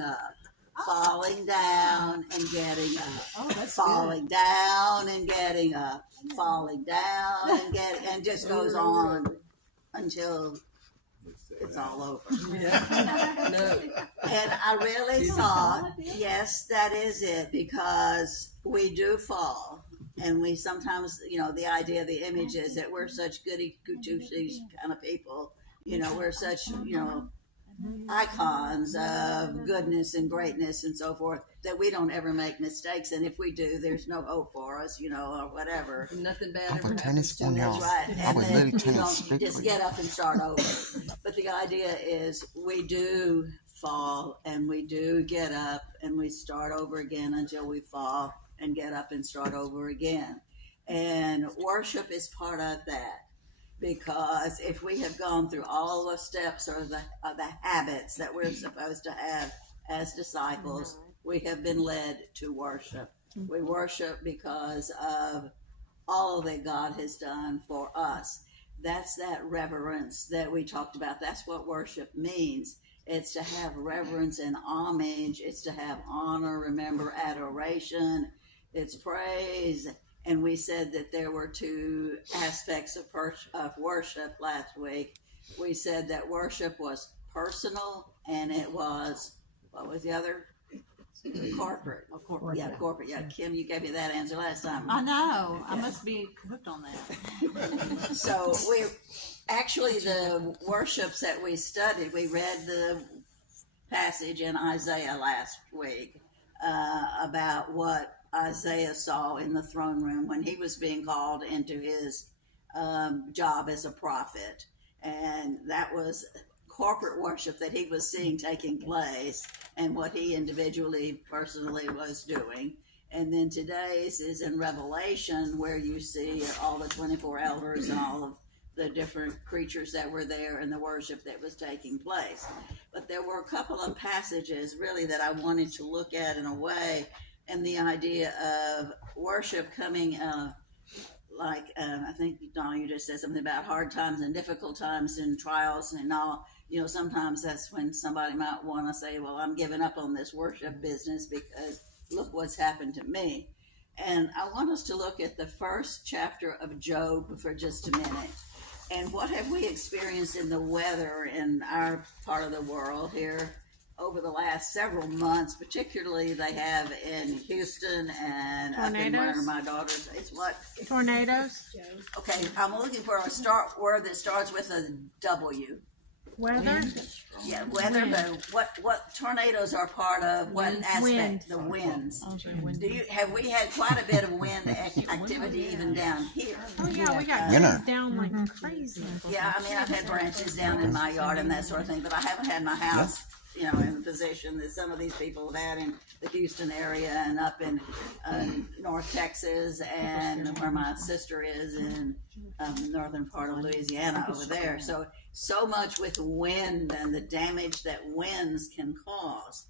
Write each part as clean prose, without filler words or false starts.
getting up, falling down and getting up, that's falling down and getting up, falling down and getting, and just goes on until it's all over. No. And I really thought, yes, that is it, because we do fall. And we sometimes, the idea, the image is that we're such goody two-shoes kind of people. We're such, icons of goodness and greatness and so forth, that we don't ever make mistakes. And if we do, there's no hope for us, or whatever. Nothing bad I ever have a tennis happens to phone, us. y'all. Right. I And was then little you tennis don't speak just for get up and start over. But the idea is we do fall and we do get up and we start over again until we fall and get up and start over again. And worship is part of that. Because if we have gone through all the steps or the habits that we're supposed to have as disciples, we have been led to worship. We worship because of all that God has done for us. That's that reverence that we talked about. That's what worship means. It's to have reverence and homage. It's to have honor, remember, adoration. It's praise. And we said that there were two aspects of worship last week. We said that worship was personal and it was, what was the other? Corporate. Corporate. Yeah, corporate. Yeah, Kim, you gave me that answer last time. I know. I must be hooked on that. So we actually, the worships that we studied, we read the passage in Isaiah last week about what Isaiah saw in the throne room when he was being called into his job as a prophet. And that was corporate worship that he was seeing taking place and what he individually, personally was doing. And then today's is in Revelation, where you see all the 24 elders and all of the different creatures that were there and the worship that was taking place. But there were a couple of passages really that I wanted to look at in a way, and the idea of worship coming, I think, Donna, you just said something about hard times and difficult times and trials and all. Sometimes that's when somebody might want to say, well, I'm giving up on this worship business because look what's happened to me. And I want us to look at the first chapter of Job for just a minute. And what have we experienced in the weather in our part of the world here over the last several months, particularly they have in Houston and up in where my daughter's, it's what? Tornadoes. Okay, I'm looking for a word that starts with a W. Weather. Yeah, weather, but what tornadoes are part of what aspect? Wind. The winds. Have we had quite a bit of wind activity even down here? Oh yeah, we got Winter. trees down like crazy. Yeah, I mean, I've had branches down in my yard and that sort of thing, but I haven't had my house, in the position that some of these people have had in the Houston area and up in North Texas and where my sister is in northern part of Louisiana over there. So much with wind and the damage that winds can cause.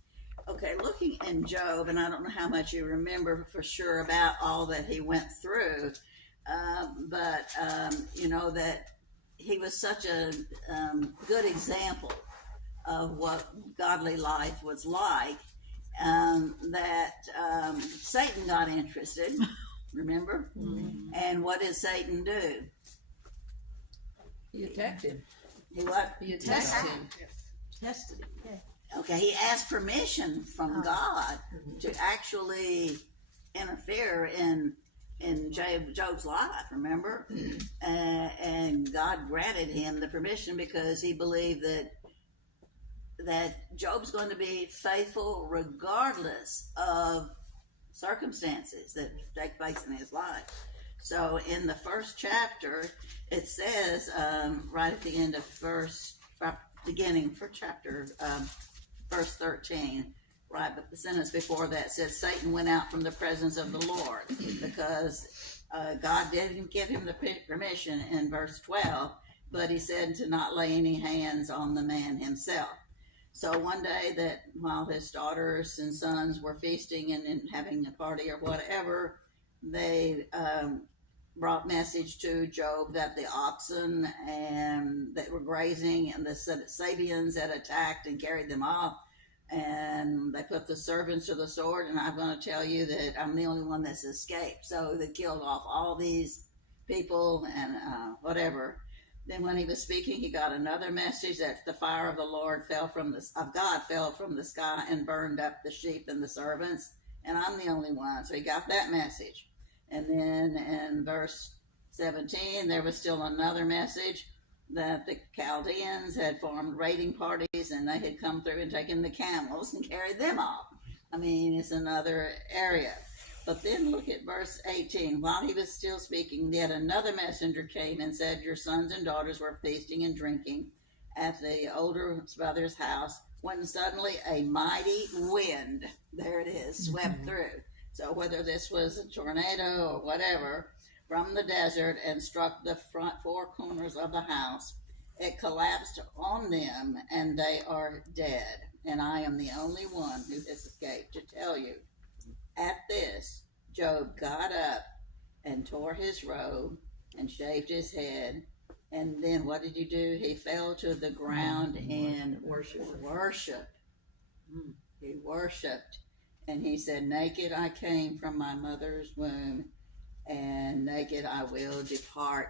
Okay, looking in Job, and I don't know how much you remember for sure about all that he went through, but that he was such a good example of what godly life was like, that Satan got interested, remember? Mm-hmm. And what did Satan do? He attacked him. He what? He attacked him. Tested him. Okay, he asked permission from God to actually interfere in Job's life, remember? And God granted him the permission because he believed that Job's going to be faithful regardless of circumstances that take place in his life. So in the first chapter, it says, right at the end of beginning for chapter, verse 13, right, but the sentence before that says, Satan went out from the presence of the Lord, because God didn't give him the permission in verse 12, but he said to not lay any hands on the man himself. So one day that while his daughters and sons were feasting and having a party or whatever, they brought message to Job that the oxen that were grazing and the Sabians had attacked and carried them off, and they put the servants to the sword, and I'm going to tell you that I'm the only one that's escaped. So they killed off all these people and whatever. Then when he was speaking, he got another message that the fire of the Lord God fell from the sky and burned up the sheep and the servants, and I'm the only one. So he got that message. And then in verse 17, there was still another message that the Chaldeans had formed raiding parties, and they had come through and taken the camels and carried them off. I mean, it's another area. But then look at verse 18. While he was still speaking, yet another messenger came and said, your sons and daughters were feasting and drinking at the older brother's house, when suddenly a mighty wind, there it is, swept through. So whether this was a tornado or whatever, from the desert and struck the front four corners of the house, it collapsed on them, and they are dead. And I am the only one who has escaped to tell you. At this, Job got up and tore his robe and shaved his head. And then what did he do? He fell to the ground and worshiped. He worshiped. And he said, naked I came from my mother's womb, and naked I will depart.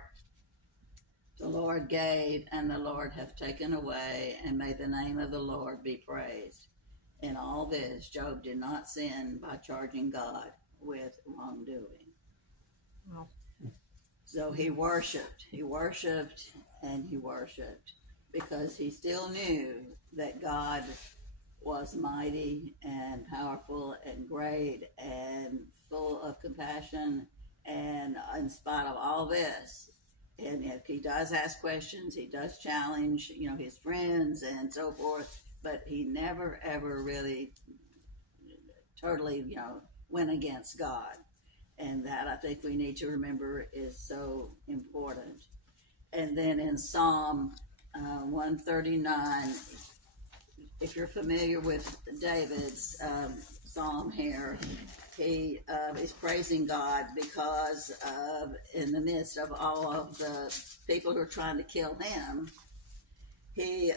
The Lord gave, and the Lord hath taken away, and may the name of the Lord be praised. In all this, Job did not sin by charging God with wrongdoing. Wow. So he worshiped, and he worshiped, because he still knew that God was mighty and powerful and great and full of compassion. And in spite of all this, and if he does ask questions, he does challenge, his friends and so forth, but he never ever really totally, went against God. And that, I think, we need to remember is so important. And then in Psalm 139, if you're familiar with David's psalm here, he is praising God because in the midst of all of the people who are trying to kill him, he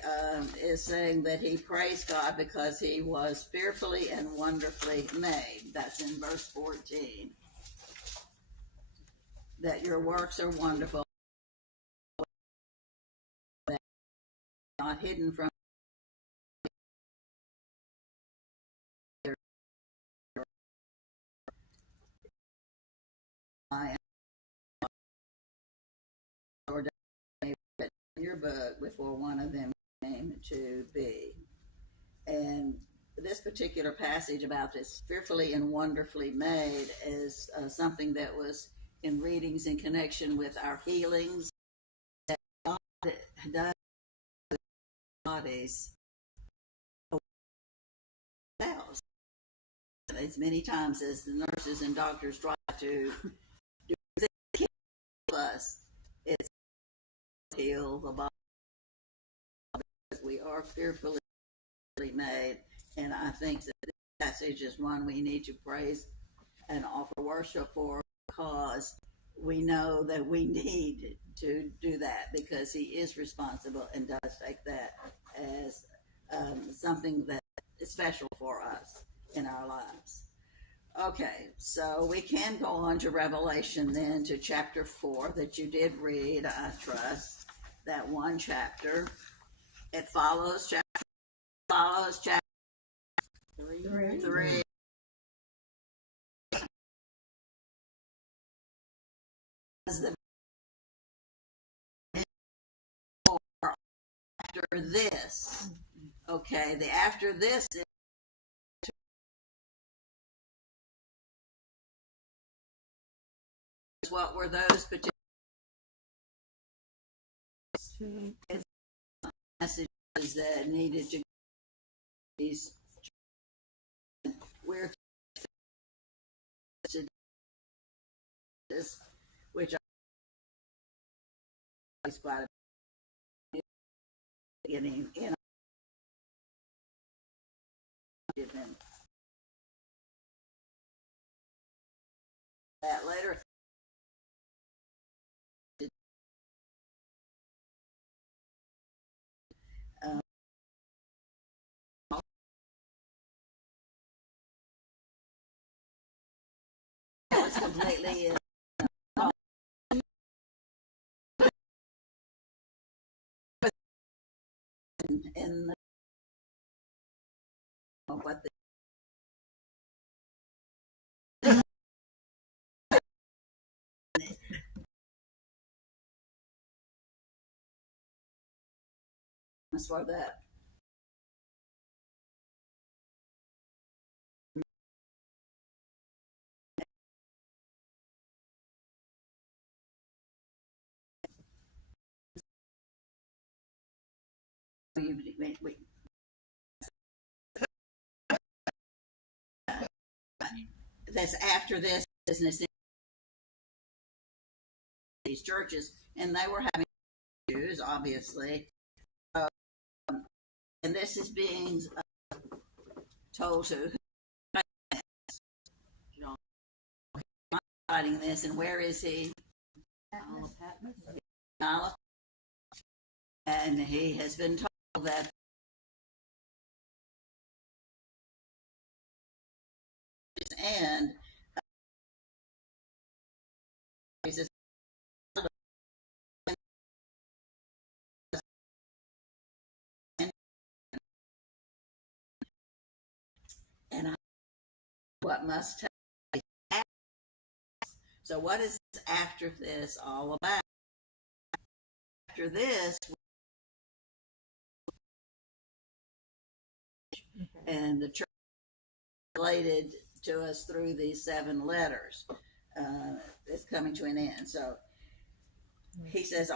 is saying that he praised God because he was fearfully and wonderfully made. That's in verse 14. That your works are wonderful, not hidden from I or in your book before one of them came to be. And this particular passage about this fearfully and wonderfully made is something that was in readings in connection with our healings. That God does bodies ourselves. As many times as the nurses and doctors try to do things to heal us, it's heal the body. We are fearfully made, and I think that this passage is one we need to praise and offer worship for, because we know that we need to do that, because he is responsible and does take that as something that is special for us in our lives. Okay, so we can go on to Revelation then, to chapter 4 that you did read, I trust, that one chapter. It follows chapter 3. As the after this, okay, the after this is what were those particular messages that needed to be. We're to this, which is quite a getting in that later. completely in the, what the as for that. We, that's after this business in these churches, and they were having issues, obviously. And this is being told to writing this, and where is he? And he has been told that and he says, and what must take place. So what is after this all about? After this, and the church related to us through these 7 letters, it's coming to an end. So he says